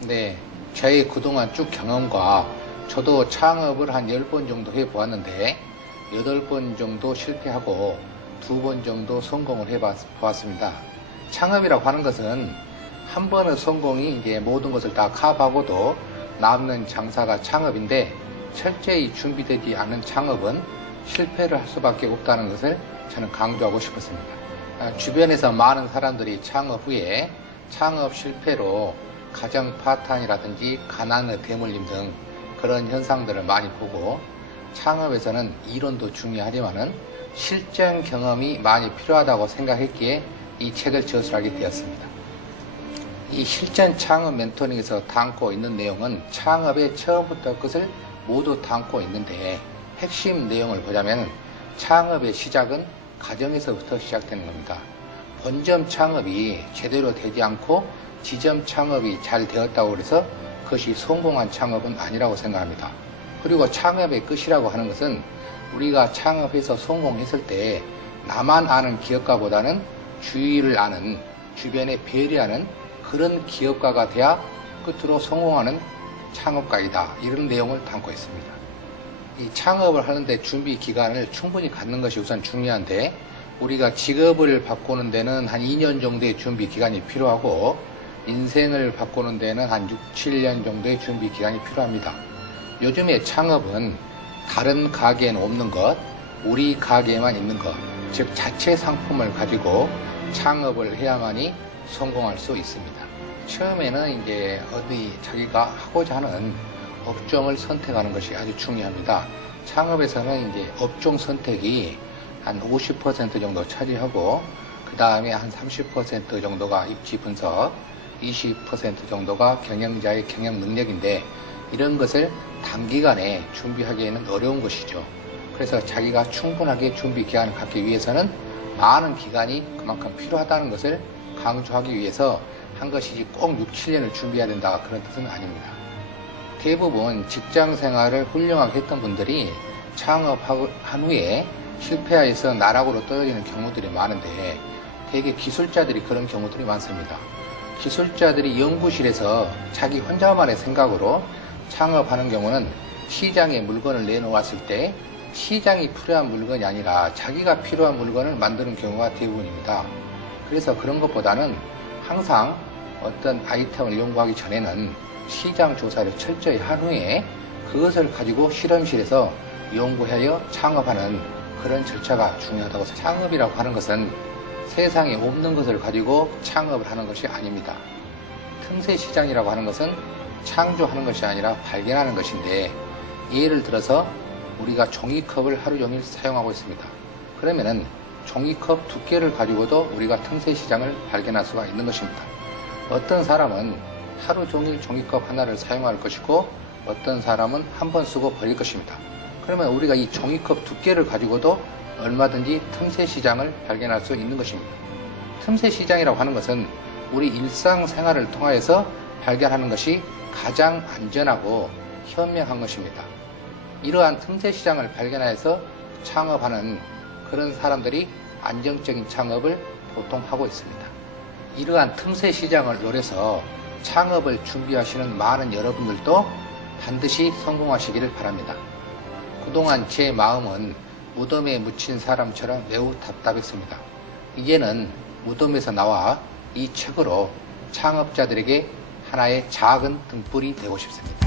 네, 저의 그동안 쭉 경험과 저도 창업을 한 10번 정도 해보았는데 8번 정도 실패하고 2번 정도 성공을 해보았습니다. 창업이라고 하는 것은 한 번의 성공이 이제 모든 것을 다 커버하고도 남는 장사가 창업인데 철저히 준비되지 않은 창업은 실패를 할 수밖에 없다는 것을 저는 강조하고 싶었습니다. 주변에서 많은 사람들이 창업 후에 창업 실패로 가정 파탄이라든지 가난의 대물림 등 그런 현상들을 많이 보고 창업에서는 이론도 중요하지만은 실전 경험이 많이 필요하다고 생각했기에 이 책을 저술하게 되었습니다. 이 실전 창업 멘토링에서 담고 있는 내용은 창업의 처음부터 끝을 모두 담고 있는데 핵심 내용을 보자면 창업의 시작은 가정에서부터 시작되는 겁니다. 본점 창업이 제대로 되지 않고 지점 창업이 잘 되었다고 해서 그것이 성공한 창업은 아니라고 생각합니다. 그리고 창업의 끝이라고 하는 것은 우리가 창업해서 성공했을 때 나만 아는 기업가보다는 주위를 아는, 주변에 배려하는 그런 기업가가 돼야 끝으로 성공하는 창업가이다. 이런 내용을 담고 있습니다. 이 창업을 하는데 준비 기간을 충분히 갖는 것이 우선 중요한데 우리가 직업을 바꾸는 데는 한 2년 정도의 준비 기간이 필요하고 인생을 바꾸는 데는 한 6, 7년 정도의 준비 기간이 필요합니다. 요즘에 창업은 다른 가게에는 없는 것, 우리 가게에만 있는 것, 즉 자체 상품을 가지고 창업을 해야만이 성공할 수 있습니다. 처음에는 이제 어디 자기가 하고자 하는 업종을 선택하는 것이 아주 중요합니다. 창업에서는 이제 업종 선택이 한 50% 정도 차지하고 그 다음에 한 30% 정도가 입지 분석, 20% 정도가 경영자의 경영 능력인데 이런 것을 단기간에 준비하기에는 어려운 것이죠. 그래서 자기가 충분하게 준비 기간을 갖기 위해서는 많은 기간이 그만큼 필요하다는 것을 강조하기 위해서 한 것이지 꼭 6, 7년을 준비해야 된다 그런 뜻은 아닙니다. 대부분 직장 생활을 훌륭하게 했던 분들이 창업한 후에 실패해서 나락으로 떨어지는 경우들이 많은데 대개 기술자들이 그런 경우들이 많습니다. 기술자들이 연구실에서 자기 혼자만의 생각으로 창업하는 경우는 시장에 물건을 내놓았을 때 시장이 필요한 물건이 아니라 자기가 필요한 물건을 만드는 경우가 대부분입니다. 그래서 그런 것보다는 항상 어떤 아이템을 연구하기 전에는 시장 조사를 철저히 한 후에 그것을 가지고 실험실에서 연구하여 창업하는 그런 절차가 중요하다고 생각합니다. 창업이라고 하는 것은 세상에 없는 것을 가지고 창업을 하는 것이 아닙니다. 틈새 시장이라고 하는 것은 창조하는 것이 아니라 발견하는 것인데 예를 들어서 우리가 종이컵을 하루 종일 사용하고 있습니다. 그러면은 종이컵 두께를 가지고도 우리가 틈새 시장을 발견할 수가 있는 것입니다. 어떤 사람은 하루 종일 종이컵 하나를 사용할 것이고 어떤 사람은 한 번 쓰고 버릴 것입니다. 그러면 우리가 이 종이컵 두께를 가지고도 얼마든지 틈새 시장을 발견할 수 있는 것입니다. 틈새 시장이라고 하는 것은 우리 일상생활을 통하여서 발견하는 것이 가장 안전하고 현명한 것입니다. 이러한 틈새 시장을 발견해서 창업하는 그런 사람들이 안정적인 창업을 보통 하고 있습니다. 이러한 틈새 시장을 노려서 창업을 준비하시는 많은 여러분들도 반드시 성공하시기를 바랍니다. 그동안 제 마음은 무덤에 묻힌 사람처럼 매우 답답했습니다. 이제는 무덤에서 나와 이 책으로 창업자들에게 하나의 작은 등불이 되고 싶습니다.